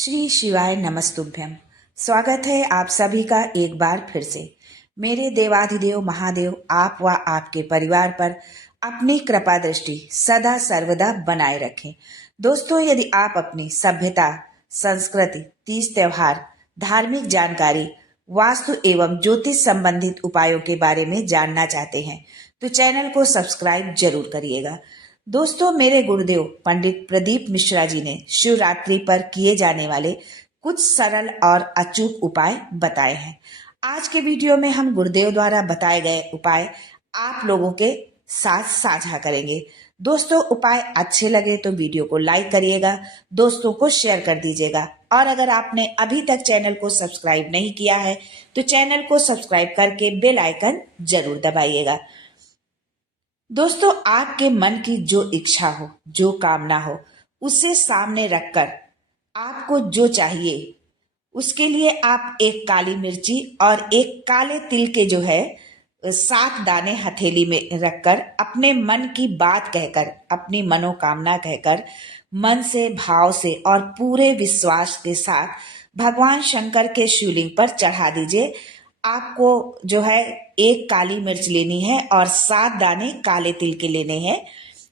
श्री शिवाय नमस्तुभ्यम। स्वागत है आप सभी का एक बार फिर से। मेरे देवाधिदेव महादेव आप व आपके परिवार पर अपनी कृपा दृष्टि सदा सर्वदा बनाए रखें। दोस्तों, यदि आप अपनी सभ्यता, संस्कृति, तीज त्योहार, धार्मिक जानकारी, वास्तु एवं ज्योतिष संबंधित उपायों के बारे में जानना चाहते हैं तो चैनल को सब्सक्राइब जरूर करिएगा। दोस्तों, मेरे गुरुदेव पंडित प्रदीप मिश्रा जी ने शिवरात्रि पर किए जाने वाले कुछ सरल और अचूक उपाय बताए हैं। आज के वीडियो में हम गुरुदेव द्वारा बताए गए उपाय आप लोगों के साथ साझा करेंगे। दोस्तों, उपाय अच्छे लगे तो वीडियो को लाइक करिएगा, दोस्तों को शेयर कर दीजिएगा और अगर आपने अभी तक चैनल को सब्सक्राइब नहीं किया है तो चैनल को सब्सक्राइब करके बेल आइकन जरूर दबाइएगा। दोस्तों, आपके मन की जो इच्छा हो, जो कामना हो, उसे सामने रखकर आपको जो चाहिए उसके लिए आप एक काली मिर्ची और एक काले तिल के 7 दाने हथेली में रखकर अपने मन की बात कहकर, अपनी मनोकामना कहकर, मन से, भाव से और पूरे विश्वास के साथ भगवान शंकर के शिवलिंग पर चढ़ा दीजिए। आपको एक काली मिर्च लेनी है और 7 दाने काले तिल के लेने हैं।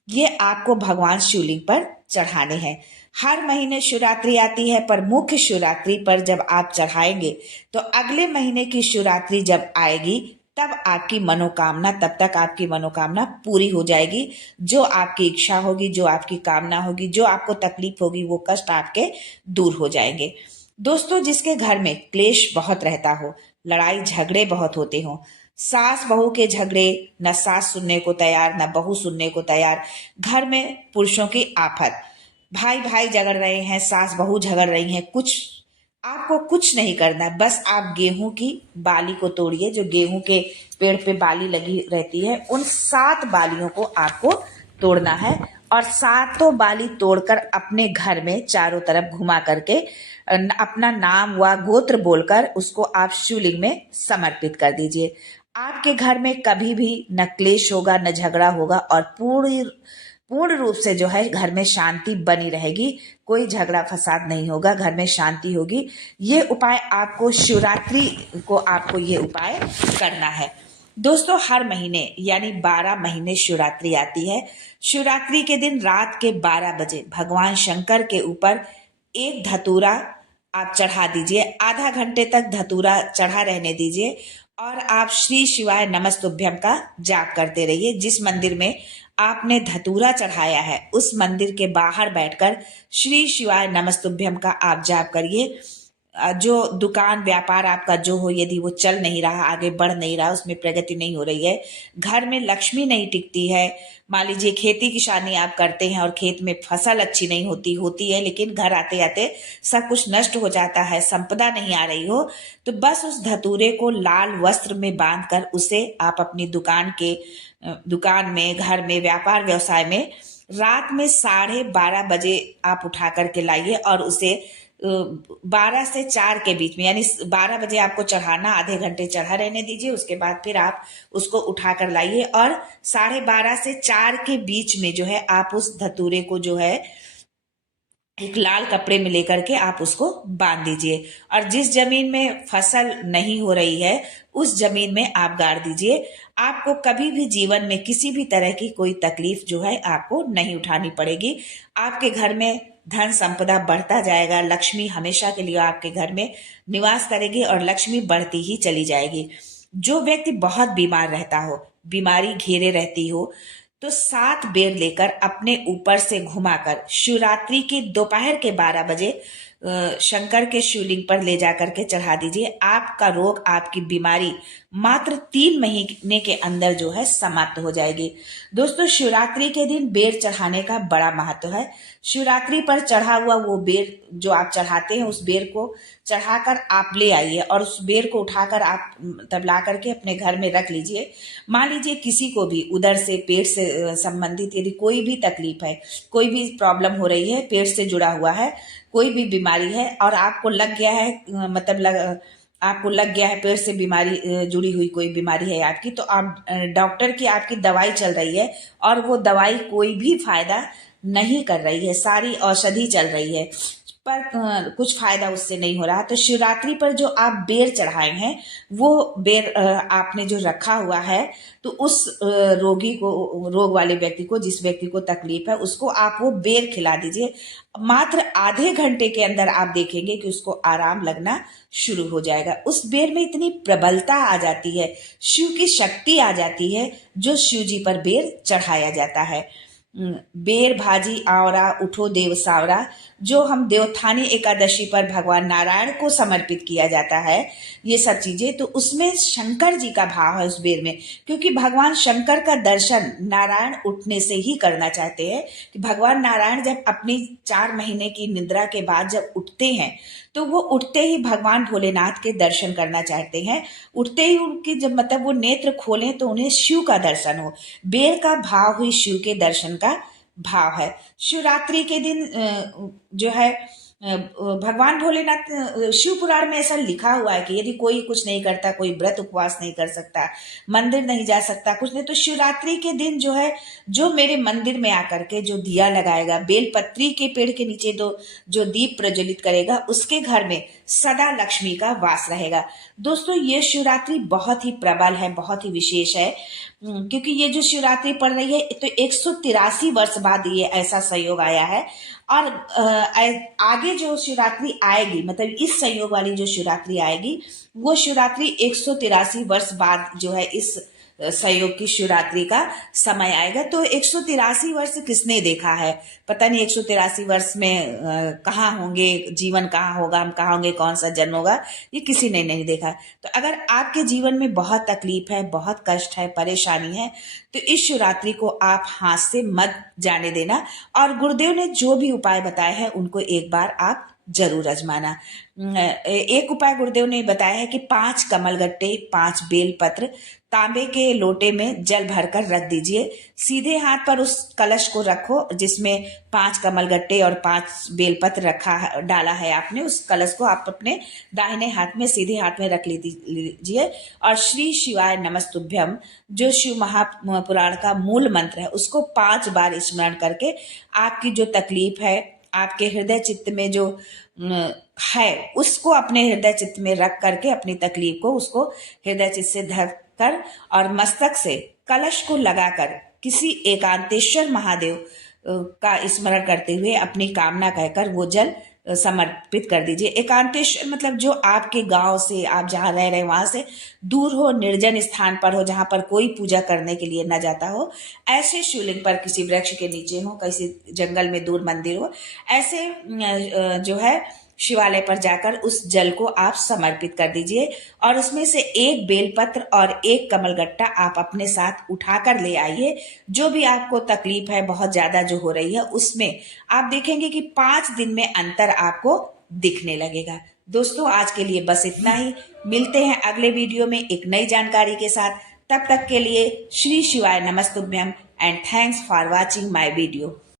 ये आपको भगवान शिवलिंग पर चढ़ाने हैं। हर महीने शिवरात्रि आती है, पर मुख्य शिवरात्रि पर जब आप चढ़ाएंगे तो अगले महीने की शिवरात्रि जब आएगी तब आपकी मनोकामना, तब तक आपकी मनोकामना पूरी हो जाएगी। जो आपकी इच्छा होगी, जो आपकी कामना होगी, जो आपको तकलीफ होगी, वो कष्ट आपके दूर हो जाएंगे। दोस्तों, जिसके घर में क्लेश बहुत रहता हो, लड़ाई झगड़े बहुत होते हो, सास बहू के झगड़े, न सास सुनने को तैयार न बहू सुनने को तैयार, घर में पुरुषों की आफत, भाई भाई झगड़ रहे हैं, सास बहू झगड़ रही हैं, आपको कुछ नहीं करना है। बस आप गेहूं की बाली को तोड़िए। जो गेहूं के पेड़ पे बाली लगी रहती है, उन 7 बालियों को आपको तोड़ना है और 7 बाली तोड़कर अपने घर में चारों तरफ घुमा करके अपना नाम व गोत्र बोलकर उसको आप शिवलिंग में समर्पित कर दीजिए। आपके घर में कभी भी न क्लेश होगा, न झगड़ा होगा और पूर्ण रूप से घर में शांति बनी रहेगी। कोई झगड़ा फसाद नहीं होगा, घर में शांति होगी। ये उपाय आपको शिवरात्रि को आपको ये उपाय करना है। दोस्तों, हर महीने यानी 12 महीने शिवरात्रि आती है। शिवरात्रि के दिन रात के 12 बजे भगवान शंकर के ऊपर एक धतूरा आप चढ़ा दीजिए। आधा घंटे तक धतूरा चढ़ा रहने दीजिए और आप श्री शिवाय नमस्तुभ्यम का जाप करते रहिए। जिस मंदिर में आपने धतूरा चढ़ाया है उस मंदिर के बाहर बैठकर श्री शिवाय नमस्तुभ्यम का आप जाप करिए। जो दुकान व्यापार आपका जो हो, यदि वो चल नहीं रहा, आगे बढ़ नहीं रहा, उसमें प्रगति नहीं हो रही है, घर में लक्ष्मी नहीं टिकती है, मान लीजिए खेती किसानी आप करते हैं और खेत में फसल अच्छी नहीं होती है लेकिन घर आते आते सब कुछ नष्ट हो जाता है, संपदा नहीं आ रही हो, तो बस उस धतूरे को लाल वस्त्र में बांधकर उसे आप अपनी दुकान में, घर में, व्यापार व्यवसाय में रात में 12:30 बजे आप उठा करके लाइए और उसे 12 से 4 के बीच में, यानी 12 बजे आपको चढ़ाना, आधे घंटे चढ़ा रहने दीजिए। उसके बाद फिर आप उसको उठा कर लाइए और 12:30 से 4 के बीच में आप उस धतूरे को एक लाल कपड़े में लेकर के आप उसको बांध दीजिए और जिस जमीन में फसल नहीं हो रही है उस जमीन में आप गाड़ दीजिए। आपको कभी भी जीवन में किसी भी तरह की कोई तकलीफ आपको नहीं उठानी पड़ेगी। आपके घर में धन संपदा बढ़ता जाएगा, लक्ष्मी हमेशा के लिए आपके घर में निवास करेगी और लक्ष्मी बढ़ती ही चली जाएगी। जो व्यक्ति बहुत बीमार रहता हो, बीमारी घेरे रहती हो, तो 7 बेर लेकर अपने ऊपर से घुमाकर शिवरात्रि की दोपहर के 12 बजे शंकर के शिवलिंग पर ले जाकर के चढ़ा दीजिए। आपका रोग, आपकी बीमारी मात्र 3 महीने के अंदर समाप्त हो जाएगी। दोस्तों, शिवरात्रि के दिन बेर चढ़ाने का बड़ा महत्व है। शिवरात्रि पर चढ़ा हुआ वो बेर जो आप चढ़ाते हैं, उस बेर को चढ़ाकर आप ले आइए और उस बेर को उठाकर आप तब ला करके अपने घर में रख लीजिए। मान लीजिए किसी को भी उधर से, पेट से संबंधित यदि कोई भी तकलीफ है, कोई भी प्रॉब्लम हो रही है, पेट से जुड़ा हुआ है, कोई भी बीमारी है और आपको लग गया है, आपको लग गया है पेट से बीमारी जुड़ी हुई कोई बीमारी है आपकी, तो आप डॉक्टर की आपकी दवाई चल रही है और वो दवाई कोई भी फायदा नहीं कर रही है, सारी औषधि चल रही है पर कुछ फायदा उससे नहीं हो रहा, तो शिवरात्रि पर जो आप बेर चढ़ाए हैं वो बेर आपने जो रखा हुआ है, तो उस रोगी को, रोग वाले व्यक्ति को, जिस व्यक्ति को तकलीफ है, उसको आप वो बेर खिला दीजिए। मात्र आधे घंटे के अंदर आप देखेंगे कि उसको आराम लगना शुरू हो जाएगा। उस बेर में इतनी प्रबलता आ जाती है, शिव की शक्ति आ जाती है, जो शिव जी पर बेर चढ़ाया जाता है। बेर भाजी आवरा उठो देव सावरा, जो हम देवोत्थानी एकादशी पर भगवान नारायण को समर्पित किया जाता है, ये सब चीजें, तो उसमें शंकर जी का भाव है उस बेर में, क्योंकि भगवान शंकर का दर्शन नारायण उठने से ही करना चाहते हैं। कि भगवान नारायण जब अपनी 4 महीने की निद्रा के बाद जब उठते हैं, तो वो उठते ही भगवान भोलेनाथ के दर्शन करना चाहते हैं। उठते ही उनकी जब मतलब वो नेत्र खोलें तो उन्हें शिव का दर्शन हो। बेर का भाव हुई शिव के दर्शन का भाव है। शिवरात्रि के दिन जो है भगवान भोलेनाथ, शिव पुराण में ऐसा लिखा हुआ है कि यदि कोई कुछ नहीं करता, कोई व्रत उपवास नहीं कर सकता, मंदिर नहीं जा सकता, कुछ नहीं, तो शिवरात्रि के दिन जो है, जो मेरे मंदिर में आकर के जो दिया लगाएगा, बेलपत्री के पेड़ के नीचे जो दीप प्रज्वलित करेगा, उसके घर में सदा लक्ष्मी का वास रहेगा। दोस्तों, ये शिवरात्रि बहुत ही प्रबल है, बहुत ही विशेष है, क्योंकि ये जो शिवरात्रि पड़ रही है, तो 183 वर्ष बाद ये ऐसा संयोग आया है। और आगे जो शिवरात्रि आएगी, मतलब इस संयोग वाली जो शिवरात्रि आएगी, वो शिवरात्रि 183 वर्ष बाद जो है इस संयोग की शिवरात्रि का समय आएगा। तो 183 वर्ष किसने देखा है? पता नहीं 183 वर्ष में कहाँ होंगे, जीवन कहाँ होगा, हम कहाँ होंगे, कौन सा जन्म होगा, ये किसी ने नहीं देखा। तो अगर आपके जीवन में बहुत तकलीफ है, बहुत कष्ट है, परेशानी है, तो इस शिवरात्रि को आप हाथ से मत जाने देना। और गुरुदेव ने जो भी उपाय बताए हैं उनको एक बार आप जरूर आजमाना। एक उपाय गुरुदेव ने बताया है कि 5 कमलगट्टे, 5 बेलपत्र तांबे के लोटे में जल भरकर रख दीजिए। सीधे हाथ पर उस कलश को रखो जिसमें 5 कमलगट्टे और 5 बेलपत्र डाला है आपने। उस कलश को आप अपने दाहिने हाथ में, सीधे हाथ में रख लीजिए और श्री शिवाय नमस्तुभ्यम, जो शिव महापुराण का मूल मंत्र है, उसको 5 बार स्मरण करके आपकी जो तकलीफ है, आपके हृदय चित्त में जो है, उसको अपने हृदय चित्त में रख करके अपनी तकलीफ को उसको हृदय चित्त से धर कर और मस्तक से कलश को लगाकर किसी एकांतेश्वर महादेव का स्मरण करते हुए अपनी कामना कहकर वो जल समर्पित कर दीजिए। एकांतेश्वर मतलब जो आपके गांव से, आप जहाँ रह रहे वहां से दूर हो, निर्जन स्थान पर हो, जहां पर कोई पूजा करने के लिए न जाता हो, ऐसे शिवलिंग पर, किसी वृक्ष के नीचे हो, किसी जंगल में दूर मंदिर हो, ऐसे जो है शिवालय पर जाकर उस जल को आप समर्पित कर दीजिए और उसमें से 1 बेलपत्र और 1 कमलगट्टा आप अपने साथ उठाकर ले आइए। जो भी आपको तकलीफ है, बहुत ज्यादा जो हो रही है, उसमें आप देखेंगे कि 5 दिन में अंतर आपको दिखने लगेगा। दोस्तों, आज के लिए बस इतना ही। मिलते हैं अगले वीडियो में एक नई जानकारी के साथ। तब तक के लिए श्री शिवाय नमस्तुभ्यम and thanks for watching my video.